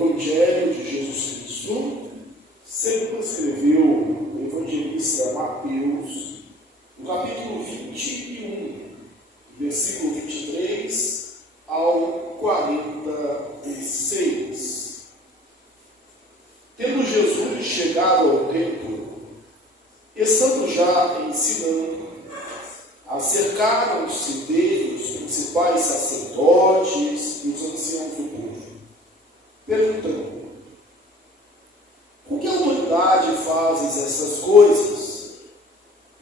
Evangelho de Jesus Cristo, segundo escreveu o evangelista Mateus, no capítulo 21, versículo 23 ao 46. Tendo Jesus chegado ao templo, estando já ensinando, acercaram-se dele os principais sacerdotes e os anciãos do povo, perguntando: com que autoridade fazes essas coisas?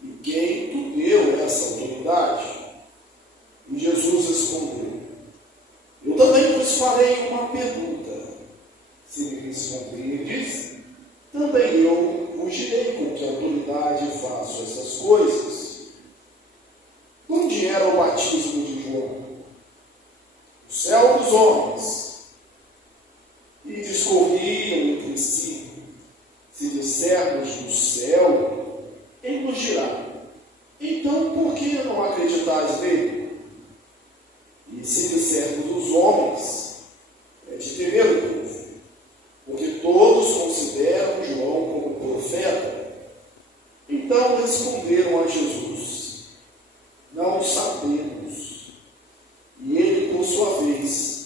E quem tu deu essa autoridade? E Jesus respondeu: eu também vos farei uma pergunta. Se me responderdes, também eu vos direi com que autoridade faço essas coisas. Onde era o batismo de João? O céu dos homens. E discorriam entre si: se dissermos no céu, ele nos dirá: então por que não acreditais nele? E se dissermos dos homens, é de temer o povo, porque todos consideram João como profeta. Então responderam a Jesus: não sabemos. E ele, por sua vez: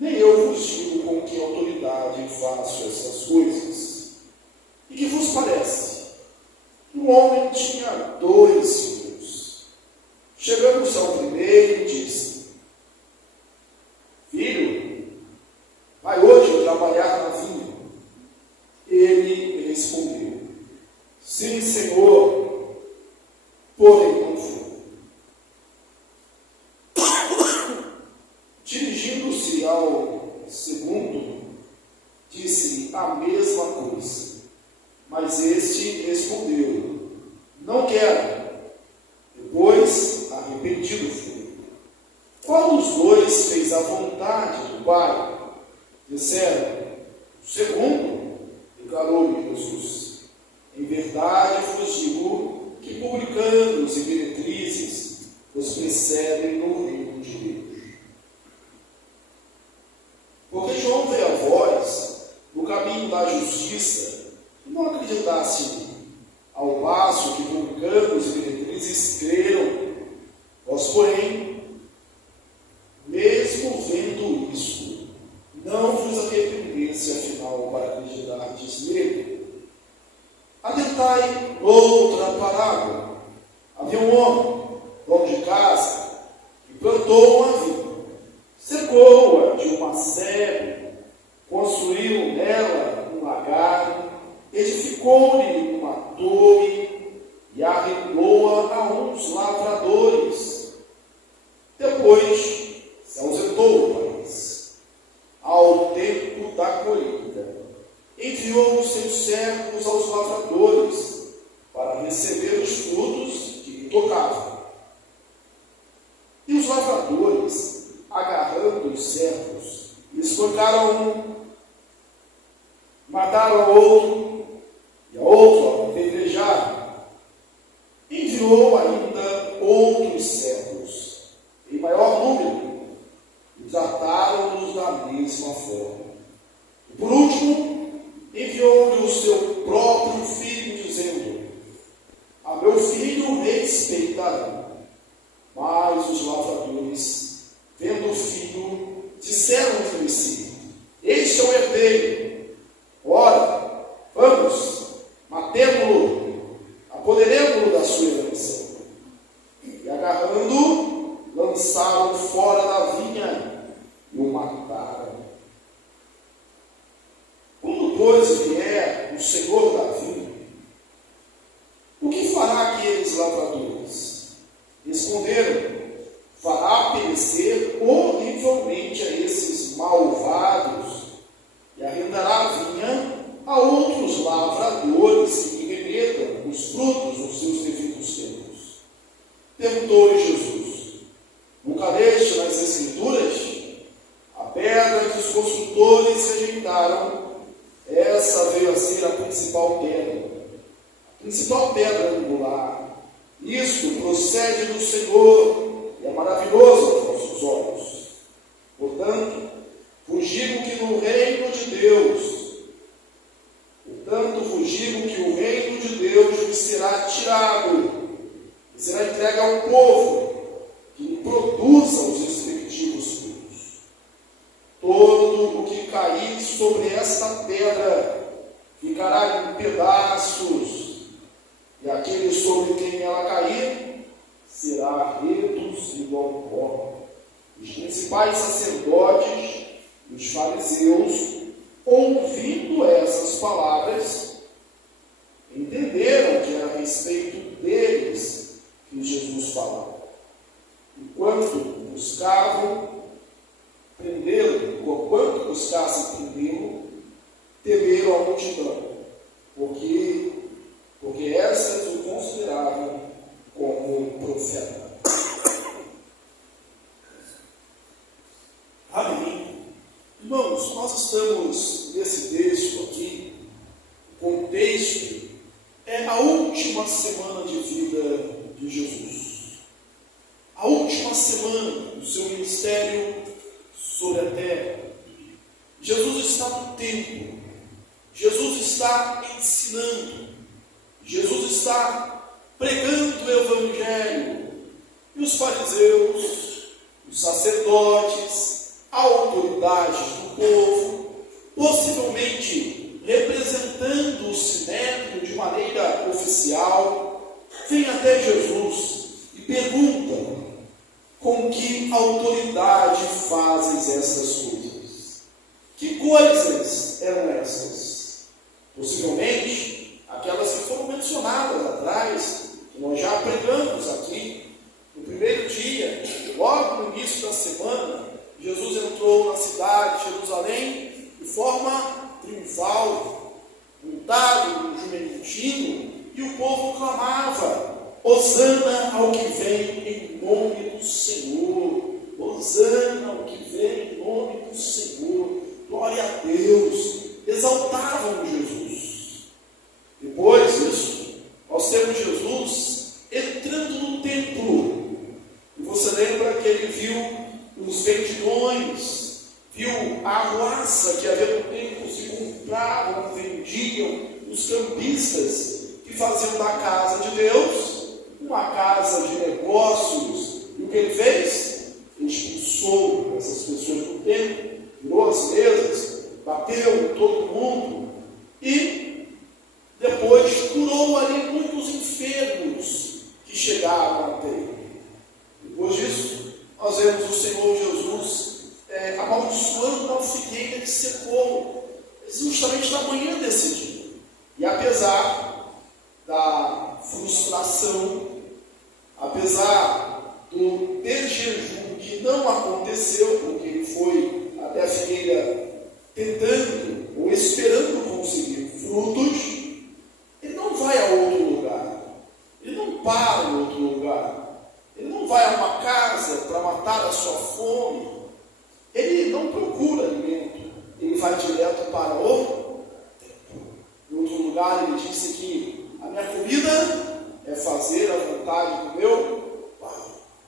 nem eu vos digo com que autoridade faço essas coisas. E que vos parece? Um homem tinha 2 filhos. Chegando-se ao primeiro, disse: filho, vai hoje trabalhar na vinha. Ele respondeu: sim, Senhor, porém não foi. Dirigindo-se ao segundo, disse-lhe a mesma coisa. Mas este respondeu: não quero. Depois, arrependido foi. Qual dos 2 fez a vontade do Pai? Disseram: o segundo. Declarou-lhe Jesus: em verdade vos digo que publicanos e meretrizes os precedem no reino de Deus. Porque João veio a vós no caminho da justiça, e não acreditasse em mim, ao passo que publicanos e meretrizes creram. Vós, porém, mesmo vendo isto, não vos arrependesse afinal para acreditardes nele. Atentai outra parábola. Havia um homem, dono de casa, que plantou uma vinha, secou-a de uma sebe, construiu nela um lagar, edificou-lhe uma torre e arrendou-a a uns lavradores. Depois se ausentou do país. Ao tempo da colheita, enviou os seus servos aos lavradores para receber os frutos que lhe tocavam. E os lavradores, agarrando os servos, espancaram um, mataram a outro, e a outro apedrejaram. Enviou ainda outros servos, em maior número, e trataram-nos da mesma forma. E por último, enviou-lhe o seu próprio filho, dizendo: a meu filho respeitarão. Mas os lavradores, vendo o filho, disseram entre si: este é o herdeiro. Ora, vamos, matemo-lo, apoderemo-lo da sua herança. E agarrando-o, lançaram fora da vinha e o mataram. Quando, pois, vier o Senhor da vinha, o que fará aqueles lavradores? Responderam: fará perecer horrivelmente a esses malvados e arrendará a vinha a outros lavradores que lhe remetam os frutos nos seus devidos tempos. Perguntou-lhe Jesus: nunca leste nas Escrituras? A pedra que os construtores rejeitaram, essa veio a ser a principal pedra angular. Isto procede do Senhor e é maravilhoso aos nossos olhos. Portanto, vos digo que entre no reino de Deus. Portanto, vos digo que o reino de Deus lhe será tirado, e será entregue a um povo que produza os respectivos frutos. Todo o que cair sobre esta pedra ficará em pedaços, e aquele sobre quem ela cair será reduzido ao pó. Os principais sacerdotes e os fariseus, ouvindo essas palavras, entenderam que era a respeito deles que Jesus falava. Enquanto buscassem prendê-lo, temeram a multidão, porque estas o consideravam como um profeta. Amém. Irmãos, nós estamos nesse texto aqui, o contexto é a última semana de vida de Jesus. A última semana do seu ministério sobre a terra. Jesus está no templo. Jesus está ensinando. Jesus está pregando o Evangelho. E os fariseus, os sacerdotes, autoridades do povo, possivelmente representando o sinédrio de maneira oficial, vêm até Jesus e perguntam: com que autoridade fazes essas coisas? Que coisas eram essas? Possivelmente aquelas que foram mencionadas atrás, que nós já pregamos aqui. No primeiro dia, logo no início da semana, Jesus entrou na cidade de Jerusalém de forma triunfal, montado no jumentinho, e o povo clamava: Hosana ao que vem em nome do Senhor. Hosana ao que vem em nome do Senhor. Glória a Deus. Exaltavam Jesus. Depois disso, nós temos Jesus entrando no templo. E você lembra que ele viu os vendilhões, viu a arruaça que havia no templo, se compravam, vendiam, os campistas que faziam da casa de Deus uma casa de negócios. E o que ele fez? Ele expulsou essas pessoas do templo, virou as mesas, bateu em todo mundo e depois curou ali muitos enfermos que chegavam até ele. Depois disso, nós vemos o Senhor Jesus amaldiçoando uma figueira que secou, justamente na manhã desse dia. E apesar da frustração, apesar do jejum que não aconteceu, porque ele foi até a figueira tentando ou esperando conseguir frutos, ele não vai a outro lugar, ele não para em outro lugar, ele não vai a uma casa para matar a sua fome, ele não procura alimento, ele vai direto para o templo. Em outro lugar ele disse que a minha comida é fazer a vontade do meu Pai.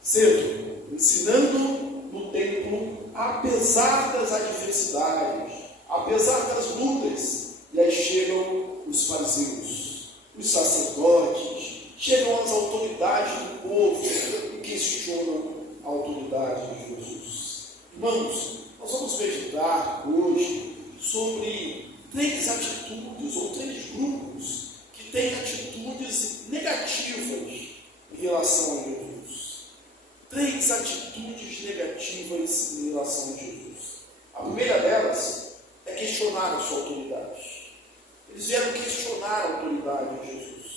Cedo, ensinando no templo, apesar das adversidades, apesar das lutas. E aí chegam os fariseus, os sacerdotes, chegam as autoridades do povo e questionam a autoridade de Jesus. Irmãos, nós vamos meditar hoje sobre 3 atitudes ou 3 grupos que têm atitudes negativas em relação a Jesus. 3 atitudes negativas em relação a Jesus. A primeira delas é questionar a sua autoridade. Eles vieram questionar a autoridade de Jesus.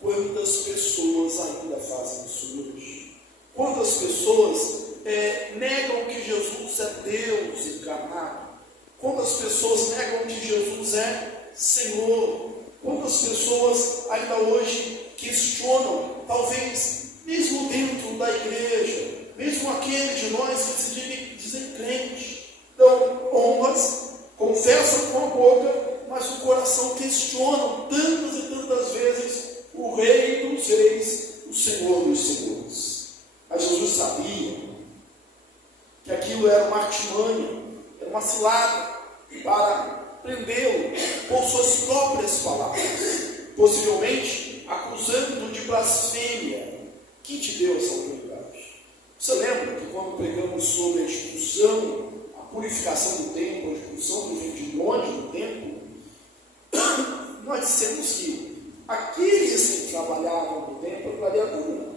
Quantas pessoas ainda fazem isso hoje? Quantas pessoas negam que Jesus é Deus encarnado? Quantas pessoas negam que Jesus é Senhor? Quantas pessoas ainda hoje questionam, talvez mesmo dentro da igreja, mesmo aqueles de nós que se dizem crentes, dão honras, confessam com a boca, mas o coração questionam tantas e tantas vezes o Rei dos Reis, o Senhor dos Senhores. Mas Jesus sabia que aquilo era uma artimanha, era era uma cilada para prendê-lo por suas próprias palavras, possivelmente acusando-o de blasfêmia. Quem te deu essa autoridade? Você lembra que quando pregamos sobre a expulsão, a purificação do templo, a expulsão dos vendilhões do templo, nós dissemos que aqueles que trabalhavam no templo trabalharia comum.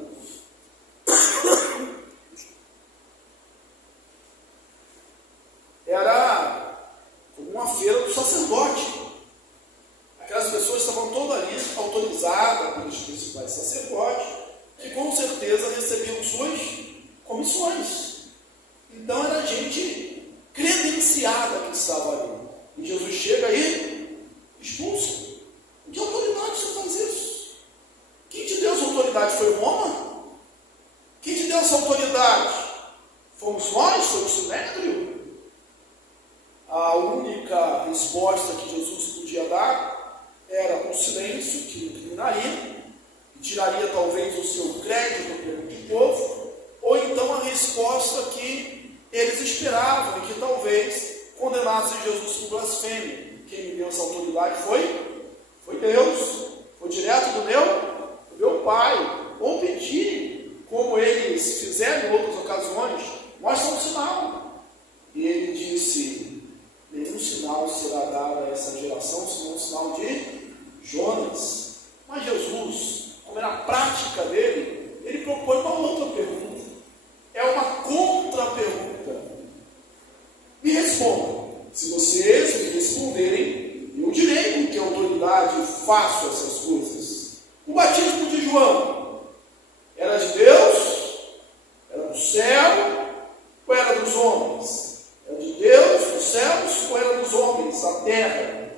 Era como uma feira do sacerdote. Aquelas pessoas estavam todas ali autorizadas pelos principais sacerdotes, que com certeza recebiam suas comissões. Então era gente credenciada que estava ali. E Jesus chega aí, expulsa. Que autoridade você faz isso? Quem te deu essa autoridade? Foi Roma? Quem te deu essa autoridade? Fomos nós? Foi o Sinédrio? A única resposta que Jesus podia dar era um silêncio que inclinaria, que tiraria talvez o seu crédito perante o povo, ou então a resposta que eles esperavam e que talvez condenassem Jesus por blasfêmia. Quem me deu essa autoridade foi Deus, foi direto do meu Pai. Ou pedir, como eles fizeram em outras ocasiões, mostra um sinal. E ele disse: nenhum sinal será dado a essa geração, senão um sinal de Jonas. Mas Jesus, como era a prática dele, ele propõe uma outra pergunta. É uma contra-pergunta. Me respondam. Se vocês me responderem, eu direi com que autoridade faço essas coisas. O batismo de João era de Deus? Era do céu? Ou era dos homens? Era de Deus, dos céus? Ou era dos homens, da terra?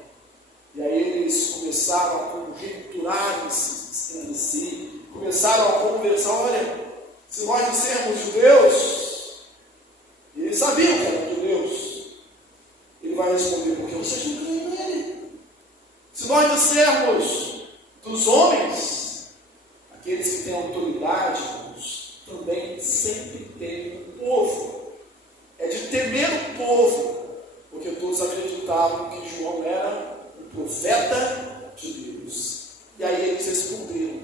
E aí eles começaram a conjecturar entre si, começaram a conversar. Olha, se nós dissermos de Deus, eles sabiam que era de Deus. Ele vai responder: porque vocês não creem nele. Se nós dissermos dos homens, aqueles que têm autoridade, também sempre temem o povo. É de temer o povo, porque todos acreditavam que João era um profeta de Deus. E aí eles responderam: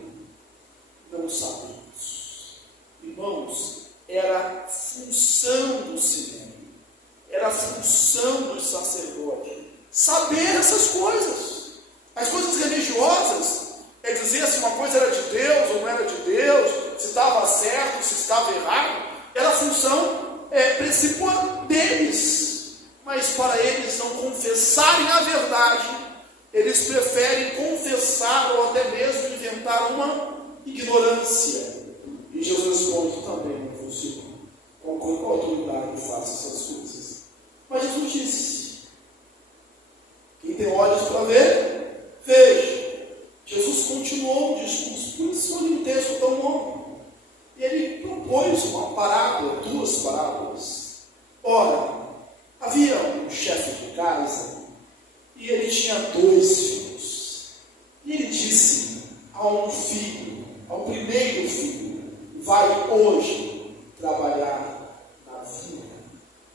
não sabemos. Irmãos, era função do Sinédrio, era função dos sacerdotes saber essas coisas. As coisas religiosas é dizer se uma coisa era de Deus ou não era de Deus, se estava certo, se estava errado. Era função principal deles. Mas para eles não confessarem a verdade, eles preferem confessar ou até mesmo inventar uma ignorância. E Jesus responde: também não funciona. Com qual autoridade faça essas coisas? Mas Jesus disse: quem tem olhos para ver, veja. Jesus continuou o discurso, por isso foi um texto tão longo. E ele propôs uma parábola, duas parábolas. Ora, havia um chefe de casa e ele tinha 2 filhos. E ele disse a um filho, ao primeiro filho: vai hoje trabalhar na vinha.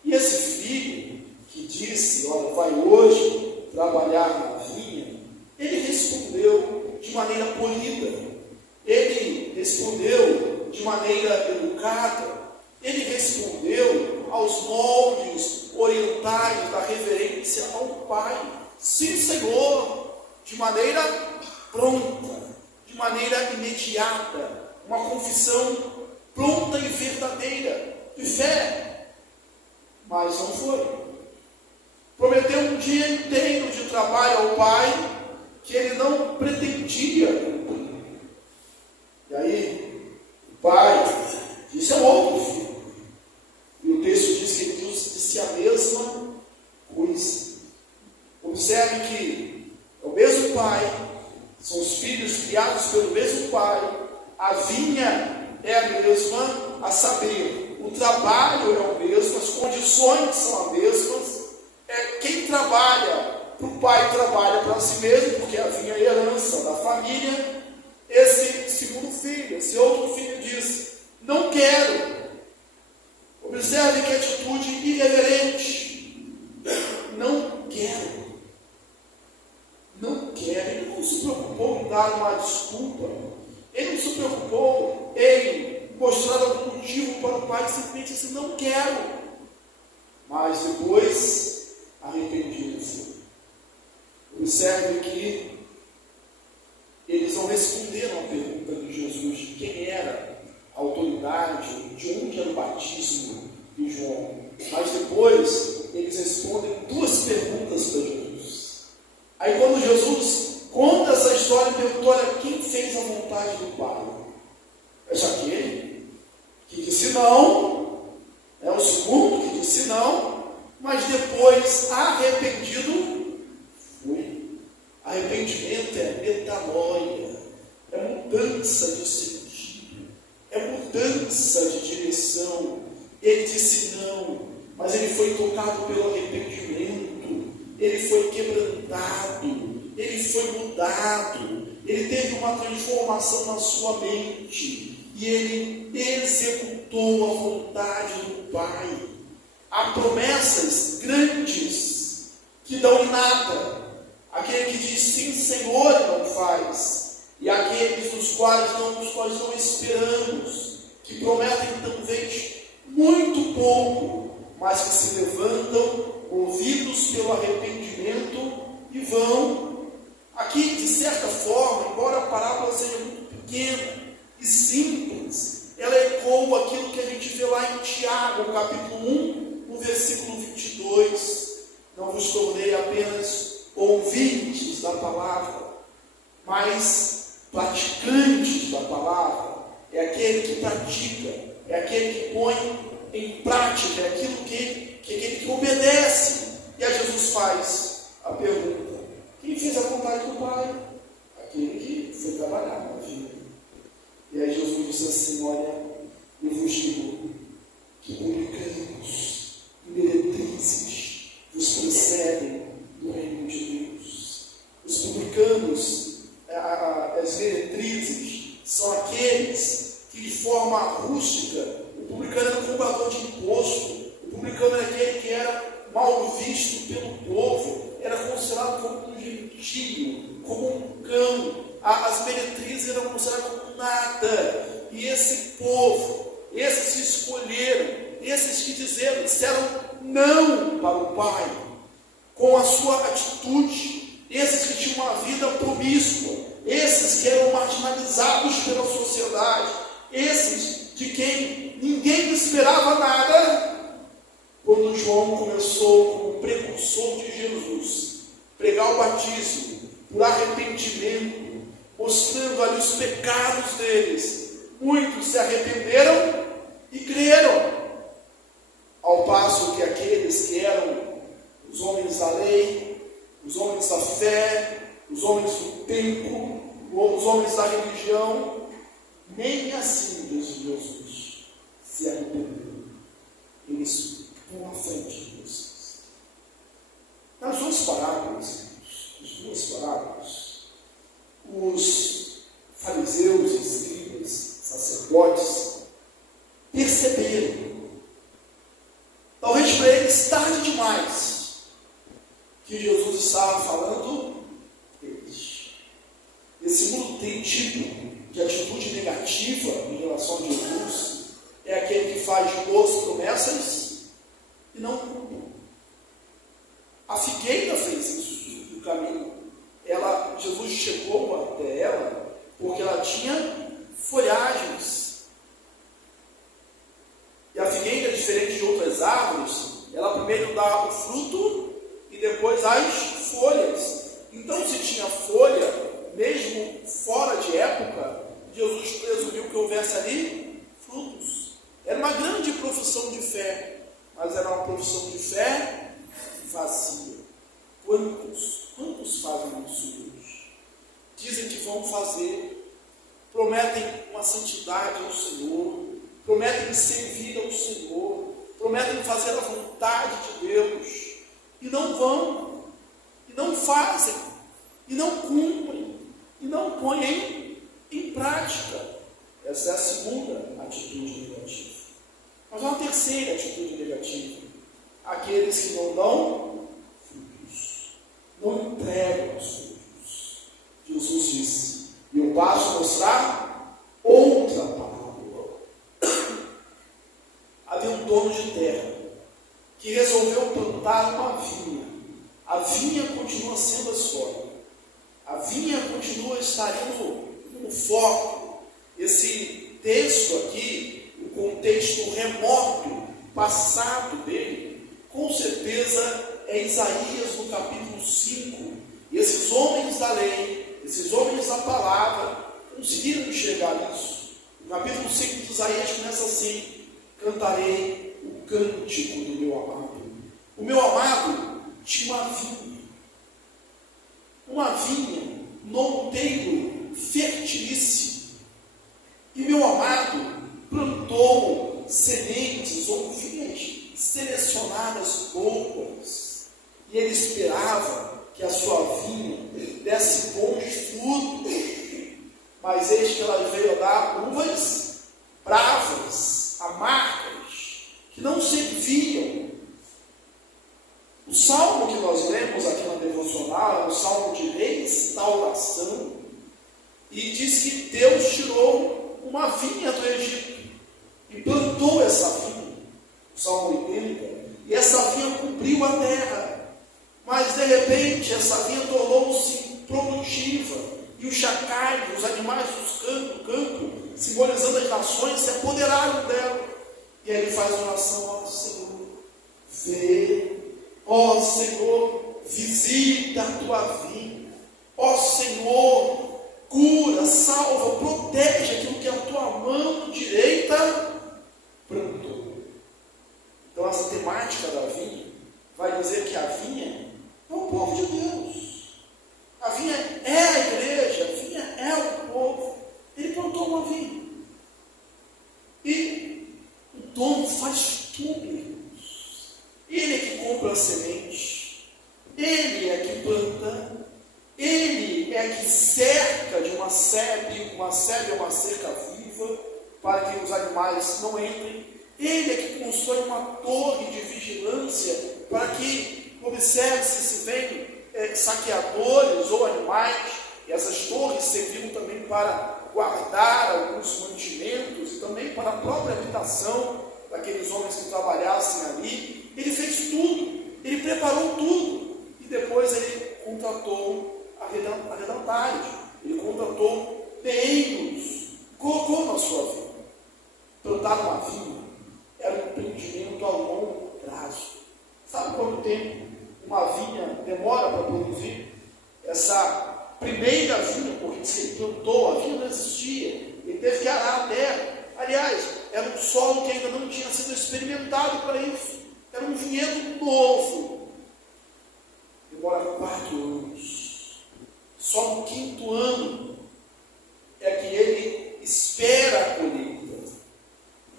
E esse filho que disse: olha, vai hoje trabalhar na vinha, ele respondeu de maneira polida, ele respondeu de maneira educada, ele respondeu aos moldes orientais da reverência ao Pai. Sim, Senhor, de maneira pronta, de maneira imediata, uma confissão pronta e verdadeira, de fé. Mas não foi. Prometeu um dia inteiro de trabalho ao Pai que ele não pretendia cumprir. E aí, o pai disse ao outro filho, e o texto diz que ele disse a mesma coisa. Observe que é o mesmo pai, são os filhos criados pelo mesmo pai, a vinha é a mesma, a saber, o trabalho é o mesmo, as condições são as mesmas. Quem trabalha para o pai trabalha para si mesmo, porque a vinha é a herança da família. Esse segundo filho, esse outro filho diz: não quero. Observe que atitude irreverente. dar uma desculpa. Ele não se preocupou em mostrar algum motivo para o pai, simplesmente disse, não quero. Mas depois, arrependido-se. Observe que eles não responderam à pergunta de Jesus de quem era a autoridade, de onde era o batismo de João. Mas depois, eles respondem duas perguntas para Jesus. Aí quando Jesus conta essa história e perguntou, olha, quem fez a vontade do Pai? É aquele que disse não, é o segundo que disse não, mas depois, arrependido, foi. Arrependimento é metanoia, é mudança de sentido, é mudança de direção. Ele disse não, mas ele foi tocado pelo arrependimento, ele foi quebrantado, ele foi mudado, ele teve uma transformação na sua mente, e ele executou a vontade do Pai. Há promessas grandes que dão em nada. Aquele que diz sim, Senhor, e não faz. E aqueles dos quais não esperamos, que prometem talvez muito pouco, mas que se levantam, movidos pelo arrependimento, e vão. Aqui, de certa forma, embora a parábola seja muito pequena e simples, ela ecoa aquilo que a gente vê lá em Tiago, capítulo 1, no versículo 22. Não vos tornei apenas ouvintes da palavra, mas praticantes da palavra. É aquele que pratica, é aquele que põe em prática, é aquele que obedece. E aí Jesus faz a pergunta, quem fez a vontade do Pai? Aquele que foi trabalhar na vida. E aí Jesus disse assim, olha, eu vos digo que publicanos e meretrizes vos precedem do reino de Deus. Os publicanos, as meretrizes, são aqueles que de forma rústica, o publicano era um cobrador de imposto, o publicano era aquele que era mal visto pelo povo, era considerado como um gentio, como um cão. As meretrizes eram consideradas como nada. E esse povo, esses que escolheram, esses que disseram não para o Pai, com a sua atitude, esses que tinham uma vida promíscua, esses que eram marginalizados pela sociedade, esses de quem ninguém esperava nada. Quando João começou como precursor de Jesus, pregar o batismo por arrependimento, mostrando ali os pecados deles, muitos se arrependeram e creram. Ao passo que aqueles que eram os homens da lei, os homens da fé, os homens do tempo, os homens da religião, nem assim, diz Jesus, se arrependeram. Eles estão à frente de vocês. Nas duas parábolas, os fariseus, escribas, sacerdotes, perceberam, talvez para eles tarde demais, que Jesus estava falando deles. Esse segundo tipo de atitude negativa em relação a Jesus é aquele que faz boas promessas e não cumpre. A figueira fez isso no caminho. Jesus chegou até ela porque ela tinha folhagens. E a figueira, diferente de outras árvores, ela primeiro dá o fruto e depois as folhas. Então, se tinha folha, mesmo fora de época, Jesus presumiu que houvesse ali frutos. Era uma grande profissão de fé, mas era uma profissão de fé vazia. Quantos fazem isso hoje? Dizem que vão fazer, prometem uma santidade ao Senhor, prometem servir ao Senhor, prometem fazer a vontade de Deus, e não vão, e não fazem, e não cumprem, e não põem em prática. Essa é a segunda atitude negativa. Mas há uma terceira atitude negativa. Aqueles que não dão frutos, não entregam os frutos. Jesus disse, resolveu plantar uma vinha. A vinha continua sendo a história. A vinha continua estando no foco. Esse texto aqui, o contexto remoto, passado dele, com certeza é Isaías no capítulo 5. E esses homens da lei, esses homens da palavra, conseguiram enxergar isso. O capítulo 5 de Isaías começa assim: cantarei o cântico do meu amado. O meu amado tinha uma vinha no monteiro fertilíssimo. E meu amado plantou sementes ou vinhas selecionadas boas. E ele esperava que a sua vinha desse bons frutos. Mas eis que ela veio a dar uvas bravas, amargas, que não serviam. O salmo que nós lemos aqui na devocional é o salmo de restauração, e diz que Deus tirou uma vinha do Egito e plantou essa vinha, o salmo 80, e essa vinha cobriu a terra, mas de repente essa vinha tornou-se produtiva, e os chacais, os animais do campo, simbolizando as nações, se apoderaram dela. E aí ele faz oração ao Senhor: vê, ó Senhor, visita a tua vinha. Ó Senhor, cura, salva, protege aquilo que a tua mão direita plantou. Então essa temática da vinha vai dizer que a vinha é o povo de Deus. A vinha é a igreja, a vinha é o povo. Ele plantou uma vinha. E o dono faz tudo, irmãos. Ele é que compra a semente. Ele é que planta. Ele é que cerca de uma sebe é uma cerca viva, para que os animais não entrem. Ele é que constrói uma torre de vigilância, para que observe se vem saqueadores ou animais. E essas torres serviram também para guardar alguns mantimentos e também para a própria habitação daqueles homens que trabalhassem ali. Ele fez tudo, ele preparou tudo, e depois ele contratou arrendatários, ele contratou peeiros, colocou na sua vida. Plantar uma vinha era um empreendimento a longo prazo. Sabe quanto tempo uma vinha demora para produzir? Essa primeira vinha, porque se ele plantou, a vinha não existia, ele teve que arar a terra. Aliás, era um solo que ainda não tinha sido experimentado para isso. Era um vinhedo novo. Demora 4 anos. Só no 5º ano é que ele espera a colheita.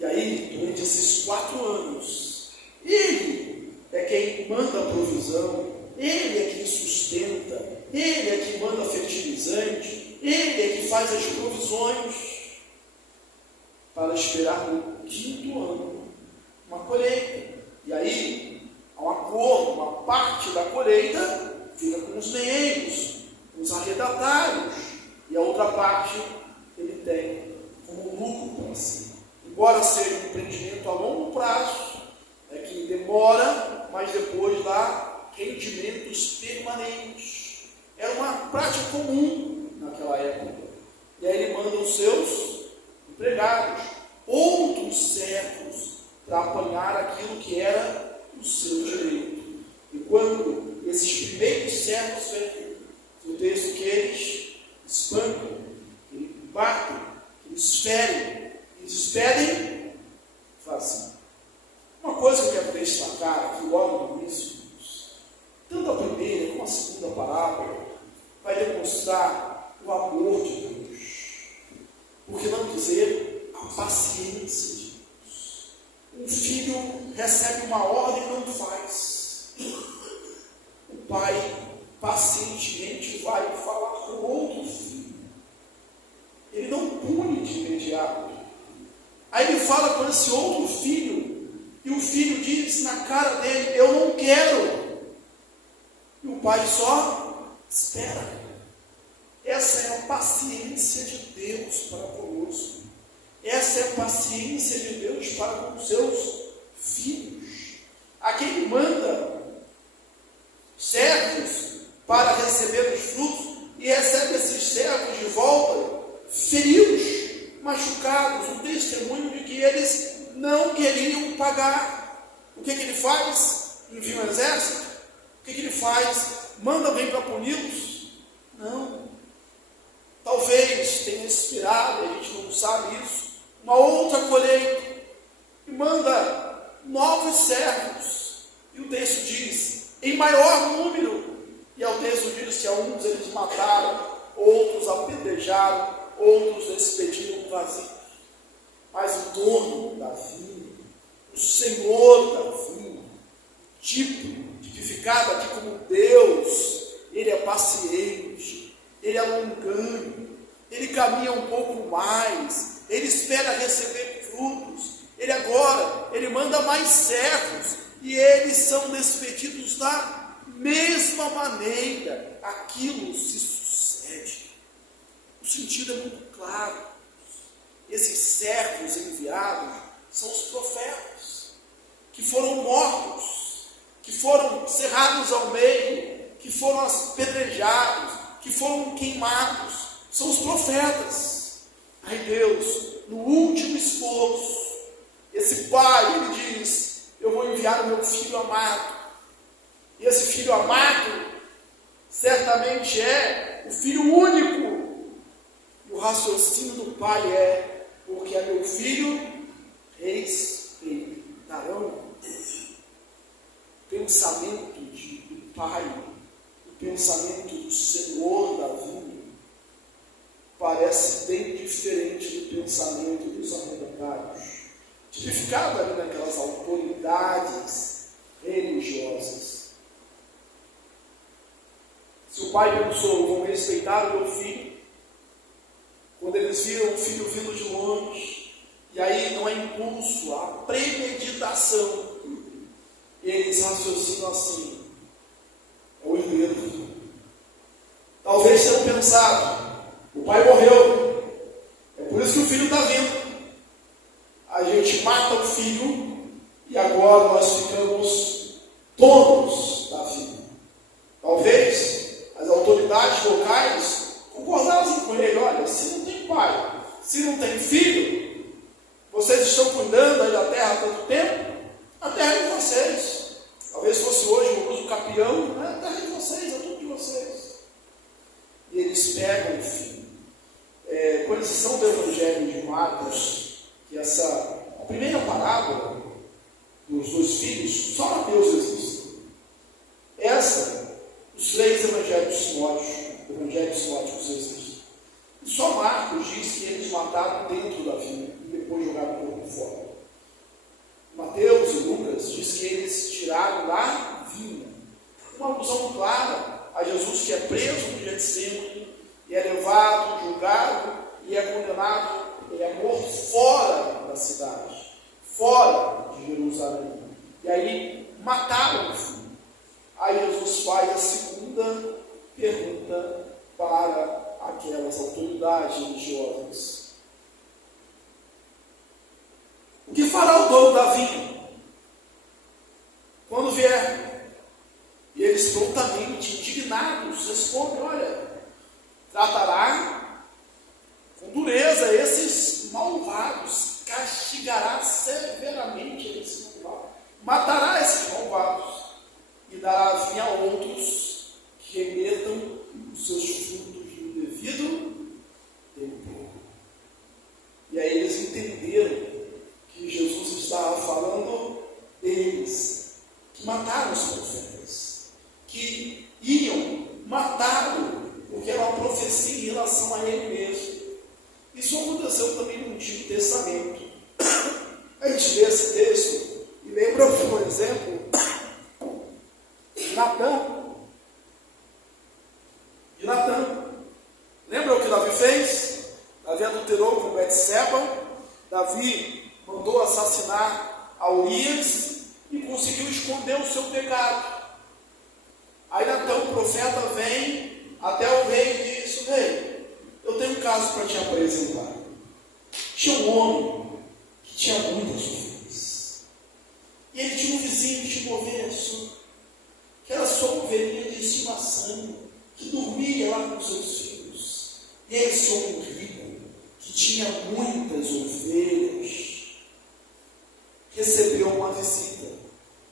E aí, durante esses 4 anos, ele é quem manda a provisão, ele é quem sustenta, ele é quem manda fertilizante, ele é que faz as provisões, para esperar no 5º ano uma colheita. E aí, há um acordo, uma parte da colheita fica com os meeiros, com os arrendatários, e a outra parte ele tem como lucro para si. Embora seja um empreendimento a longo prazo, é que demora, mas depois dá rendimentos permanentes. Era uma prática comum naquela época. E aí ele manda os seus empregados, outros servos, para apanhar aquilo que era o seu direito. E quando esses primeiros servos vêm, o texto que eles espancam, eles batem, eles ferem, eles pedem, fazem. Uma coisa que eu quero destacar aqui logo no início, tanto a primeira como a segunda parábola vai demonstrar o amor de Deus. Por que não dizer a paciência de Deus? Um filho recebe uma ordem e não faz. O pai pacientemente vai falar com outro filho. Ele não pune de imediato. Aí ele fala com esse outro filho, e o filho diz na cara dele: eu não quero. E o pai só espera. Essa é a paciência de Deus para conosco. Essa é a paciência de Deus para com os seus filhos. a quem manda servos para receber os frutos, e recebe esses servos de volta, feridos, machucados, um testemunho de que eles não queriam pagar. O que ele faz? Envia um exército? O que ele faz? Manda alguém para puni-los? Não. Talvez tenha inspirado, a gente não sabe isso, uma outra colheita, e manda novos servos, e o texto diz, em maior número, e ao texto diz que a uns eles mataram, outros apedrejaram, outros expediram vazios. Mas o dono da vinha, o Senhor da vinha, tipificado aqui como Deus, ele é paciente, ele é longânimo, ele caminha um pouco mais, ele espera receber frutos, ele manda mais servos, e eles são despedidos da mesma maneira. Aquilo se sucede. O sentido é muito claro. Esses servos enviados são os profetas, que foram mortos, que foram cerrados ao meio, que foram apedrejados, que foram queimados. São os profetas. Aí Deus, no último esforço, esse pai, ele diz, eu vou enviar o meu filho amado. E esse filho amado, certamente é o filho único. E o raciocínio do pai é, porque é meu filho, respeitarão. O pensamento do pai, o pensamento do Senhor da vinha, parece bem diferente do pensamento dos arrendatários, tipificado ali naquelas autoridades religiosas. Se o pai pensou, vão respeitar o meu filho, quando eles viram o filho vindo de longe, e aí não é impulso, há premeditação, eles raciocinam assim, é o herdeiro. Talvez tenham pensado, o pai morreu, é por isso que o filho está vindo. A gente mata o filho, e agora nós ficamos donos da vida. Talvez as autoridades locais concordassem com ele, olha, se não tem pai, se não tem filho, vocês estão cuidando aí da terra há tanto tempo, a terra é de vocês. Talvez fosse hoje um uso capião, a terra é de vocês, é tudo de vocês. E eles pegam o filho. Com a lição do Evangelho de Marcos, que a primeira parábola dos dois filhos, só Mateus existe. Os três evangelhos sinóticos existem. E só Marcos diz que eles mataram dentro da vinha e depois jogaram o corpo fora. Mateus e Lucas diz que eles tiraram da vinha. Uma alusão clara a Jesus, que é preso no Getsemane e é levado, julgado e é condenado, ele é morto fora da cidade, fora de Jerusalém. E aí mataram o filho. Aí Jesus faz a segunda pergunta para aquelas autoridades religiosas. O que fará o dono da vinha quando vier? E eles prontamente, indignados, respondem, olha, tratará com dureza esses malvados, castigará severamente esses malvados, matará esses malvados e dará a vinha a outros que remetam os seus frutos no devido tempo. E aí eles entenderam que Jesus estava falando deles, que mataram os profetas, que iam matá-lo, porque era uma profecia em relação a ele mesmo. Isso aconteceu também no Antigo Testamento. A gente lê esse texto e lembra, por exemplo, de Natã. Lembra o que Davi fez? Davi adulterou com Betseba. Davi mandou assassinar a Urias e conseguiu esconder o seu pecado. Aí Natã, o profeta, vem até o rei e diz: rei, eu tenho um caso para te apresentar. Tinha um homem que tinha muitas ovelhas, e ele tinha um vizinho que tinha oração, que dormia lá com seus filhos. E esse homem rico, que tinha muitas ovelhas, recebeu uma visita.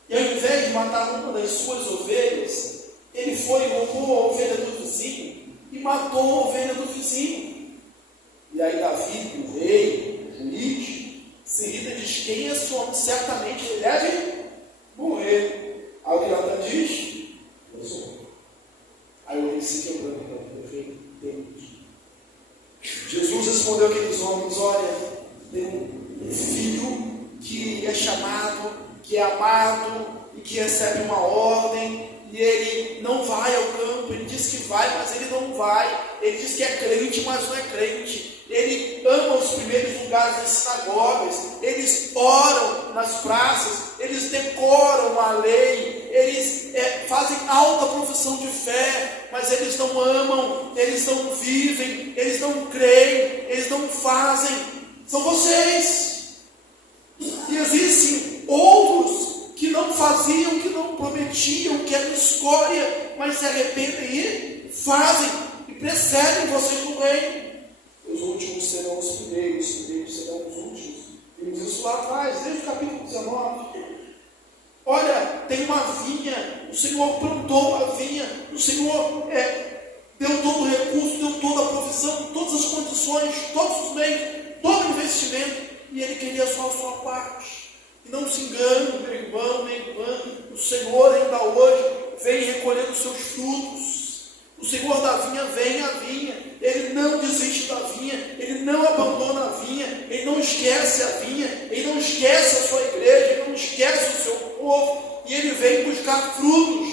E ao invés de matar uma das suas ovelhas, ele foi e roubou a ovelha do vizinho e matou a ovelha do vizinho. E aí Davi, o rei, o juiz, se irrita e diz: quem é esse homem? Certamente ele deve morrer. Aí o que Natan diz? Eu sou. Aí o rei se quebrou, o rei entende. Jesus respondeu àqueles homens: olha, tem um filho que é chamado, que é amado e que recebe uma ordem, e ele não vai ao campo. Ele diz que vai, mas ele não vai. Ele diz que é crente, mas não é crente. Ele ama os primeiros lugares das sinagogas, eles oram nas praças, eles decoram a lei, eles fazem alta profissão de fé, mas eles não amam, eles não vivem, eles não creem, eles não fazem. São vocês. E existem outros que não faziam, que não prometiam, que eram escória, mas se arrependem e fazem, e precedem vocês no reino. Os últimos serão os primeiros, os primeiros serão os últimos. Vimos isso lá atrás, desde o capítulo 19. Olha, tem uma vinha, o Senhor plantou a vinha, o Senhor deu todo o recurso, deu toda a provisão, todas as condições, todos os meios, todo o investimento, e Ele queria só a sua parte. E não se engane, meu irmão, minha irmã, o Senhor ainda hoje vem recolhendo os seus frutos. O Senhor da vinha vem à vinha, Ele não desiste da vinha, Ele não abandona a vinha, Ele não esquece a vinha, Ele não esquece a sua igreja, Ele não esquece o seu povo, e Ele vem buscar frutos,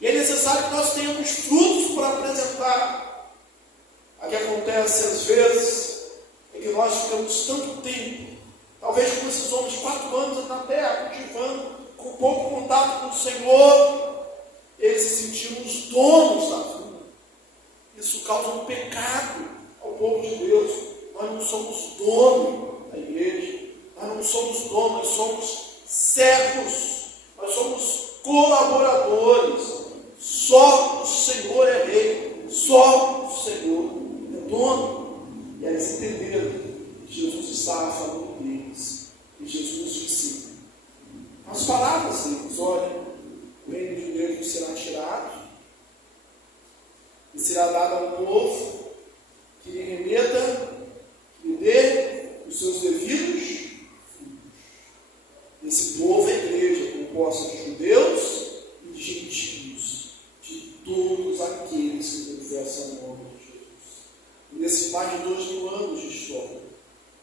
e é necessário que nós tenhamos frutos para apresentar. O que acontece às vezes é que nós ficamos tanto tempo, talvez como esses homens, 4 anos na terra, cultivando, com pouco contato com o Senhor, eles se sentiam os donos da vinha. Isso causa um pecado ao povo de Deus. Nós não somos donos da igreja, nós não somos donos, nós somos servos, nós somos colaboradores. Só o Senhor é rei, só o Senhor é dono. E eles entenderam que Jesus estava falando deles, e Jesus disse as palavras deles: olha, o reino de Deus será tirado e será dado a um povo que lhe remeta, que lhe dê os seus devidos frutos. Esse povo é a igreja, composta de judeus e de gentios, de todos aqueles que confessam o nome de Jesus. E nesses mais de 2000 anos de história,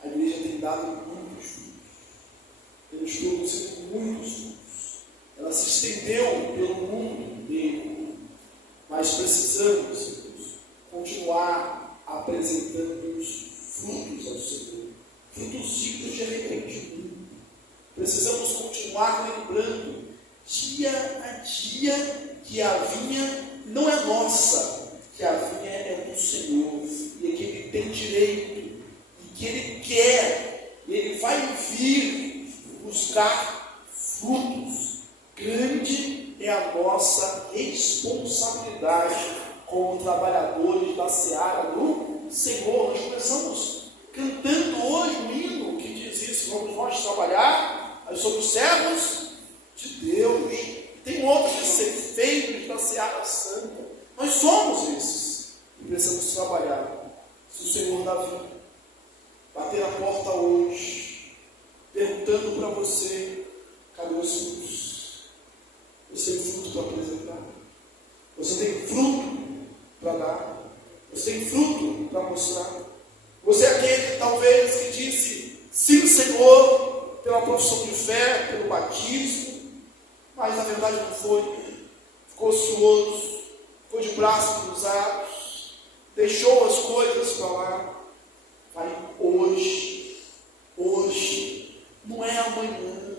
a igreja tem dado muitos frutos. Temos produzido muitos frutos. Ela se estendeu pelo mundo inteiro. Mas precisamos, irmãos, continuar apresentando os frutos ao Senhor, frutos dignos de arrependimento. Precisamos continuar lembrando, dia a dia, que a vinha não é nossa, que a vinha é do Senhor, e que Ele tem direito, e que Ele quer, e Ele vai vir buscar frutos. Grande é a nossa responsabilidade como trabalhadores da seara do Senhor. Nós começamos cantando hoje um hino que diz isso: vamos nós trabalhar, nós somos servos de Deus. Tem outros que ser feitos da seara santa. Nós somos esses que precisamos trabalhar. Se o Senhor Davi bater na porta hoje, perguntando para você: cadê os frutos? Você tem fruto para apresentar? Você tem fruto para dar? Você tem fruto para mostrar? Você é aquele, talvez, que disse sim, Senhor, pela profissão de fé, pelo batismo, mas na verdade não foi. Ficou ocioso, foi de braços cruzados, deixou as coisas para lá. Vai hoje, não é amanhã,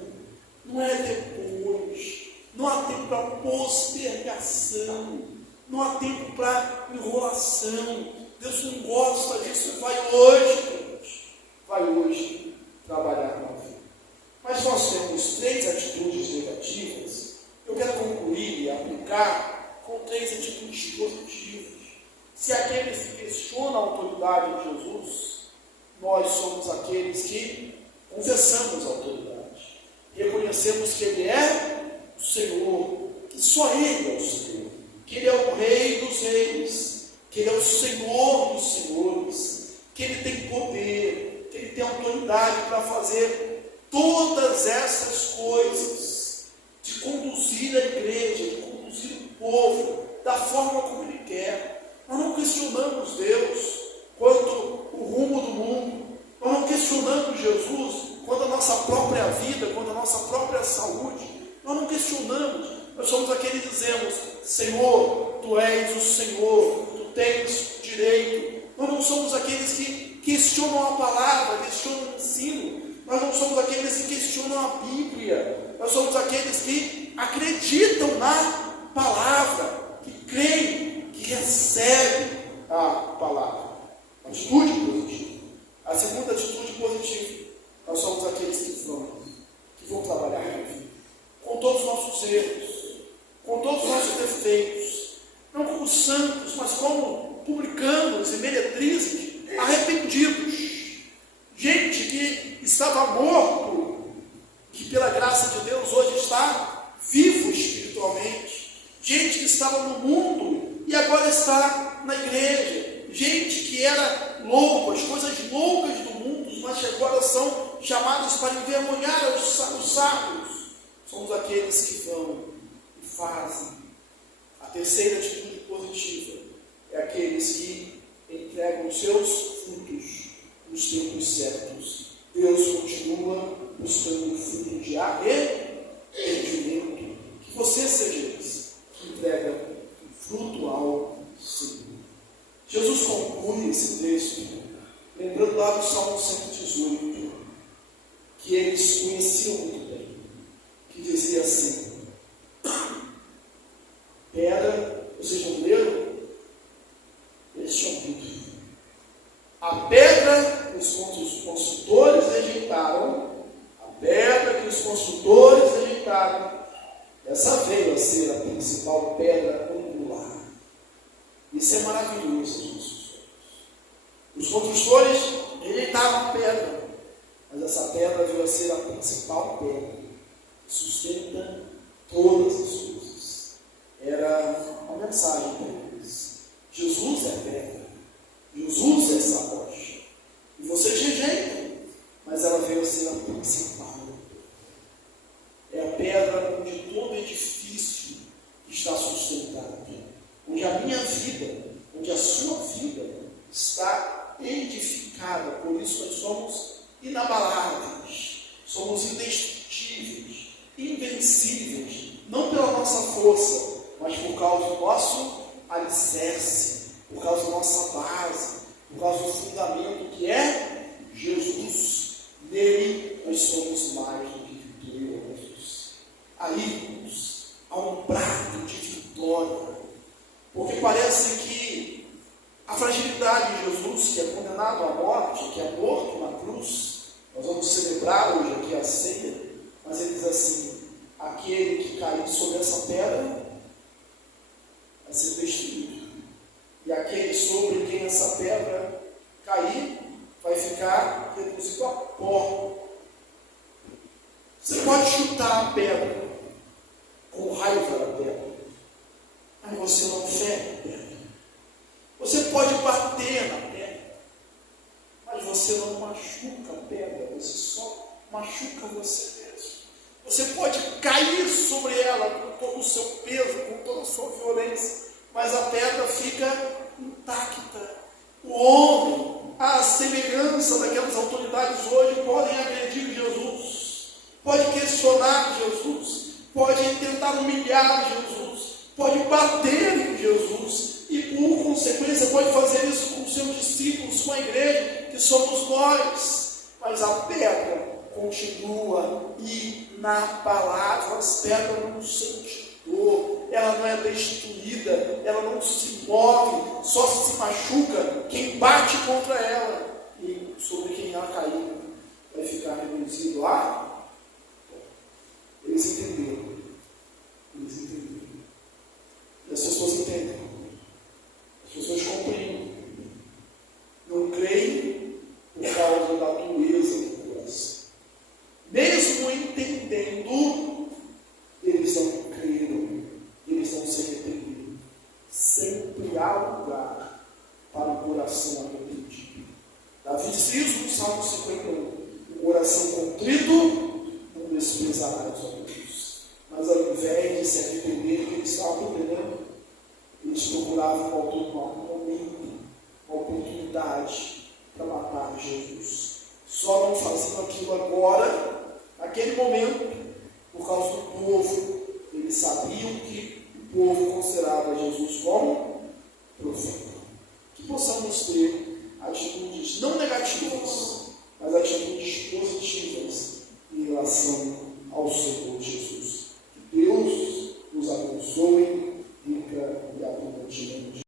não é depois. Não há tempo para postergação, não há tempo para enrolação. Deus não gosta disso. Vai hoje trabalhar na vida. Mas nós temos 3 atitudes negativas. Eu quero concluir e aplicar com três atitudes positivas. Se aqueles que questionam a autoridade de Jesus, nós somos aqueles que confessamos a autoridade, reconhecemos que Ele é o Senhor, que só Ele é o Senhor, que Ele é o Rei dos Reis, que Ele é o Senhor dos Senhores, que Ele tem poder, que Ele tem autoridade para fazer todas essas coisas, de conduzir a igreja, de conduzir o povo da forma como Ele quer. Nós não questionamos Deus quanto o rumo do mundo, nós não questionamos Jesus quanto a nossa própria vida, quanto a nossa própria saúde, nós não questionamos, nós somos aqueles que dizemos: Senhor, Tu és o Senhor, Tu tens direito. Nós não somos aqueles que questionam a palavra, questionam o ensino, nós não somos aqueles que questionam a Bíblia, nós somos aqueles que acreditam na palavra, que creem, que recebe a palavra. Atitude positiva. A segunda atitude positiva, nós somos aqueles que vão trabalhar na vida, com todos os nossos erros, com todos os nossos defeitos, não como santos, mas como publicanos e meretrizes, arrependidos, gente que estava morto, que pela graça de Deus hoje está vivo espiritualmente, gente que estava no mundo e agora está na igreja, gente que era louco, as coisas loucas do mundo, mas que agora são chamados para envergonhar os sábios. Somos aqueles que vão e fazem. A terceira atitude positiva é aqueles que entregam os seus frutos nos tempos certos. Deus continua buscando o fruto de arrependimento. Que você seja esse que entrega fruto ao Senhor. Jesus conclui esse texto lembrando lá do Salmo 118, que eles conheciam muito bem, que dizia assim: pedra, vocês não leram? Eles tinham lido. A pedra que os construtores rejeitaram, a pedra que os construtores rejeitaram, essa veio a ser a principal pedra angular. Isso é maravilhoso, Jesus. Os construtores rejeitaram a pedra, mas essa pedra veio a ser a principal pedra que sustenta todas as coisas. Era uma mensagem para eles: Jesus é pedra, Jesus é essa rocha, e vocês rejeitam, mas ela veio a ser a principal. É a pedra onde todo edifício está sustentado, onde a minha vida, onde a sua vida está edificada. Por isso nós somos inabaláveis, somos indestrutíveis, invencíveis, não pela nossa força, mas por causa do nosso alicerce, por causa da nossa base, por causa do fundamento que é Jesus. Nele nós somos mais do que vitoriosos. Aí, irmãos, há um prato de vitória, porque parece que a fragilidade de Jesus, que é condenado à morte, que é morto na cruz, nós vamos celebrar hoje aqui a ceia, mas ele diz assim: aquele que cair sobre essa pedra vai ser destruído, e aquele sobre quem essa pedra cair vai ficar reduzido a pó. Você pode chutar a pedra com raiva da pedra, mas você não fere a pedra. Você pode bater na pedra, mas você não machuca a pedra, você só machuca você mesmo. Você pode cair sobre ela com todo o seu peso, com toda a sua violência, mas a pedra fica intacta. O homem, à semelhança daquelas autoridades hoje, podem agredir Jesus, pode questionar Jesus, pode tentar humilhar Jesus, pode bater em Jesus, e por consequência pode fazer isso com os seus discípulos, com a igreja, que somos nós. Mas a pedra continua inabalável, as pedras não sentem dor, ela não é destruída, ela não se move, só se machuca quem bate contra ela, e sobre quem ela cair vai ficar reduzido lá. Eles entenderam. E as pessoas coração contrito, não desprezará os amigos. Mas ao invés de se arrepender do que eles estavam entendendo, eles procuravam um momento, uma oportunidade para matar Jesus. Só não faziam aquilo agora, naquele momento, por causa do povo. Eles sabiam que o povo considerava Jesus como profeta. Que possamos ter atitudes não negativas, mas atitudes positivas em relação ao Senhor Jesus.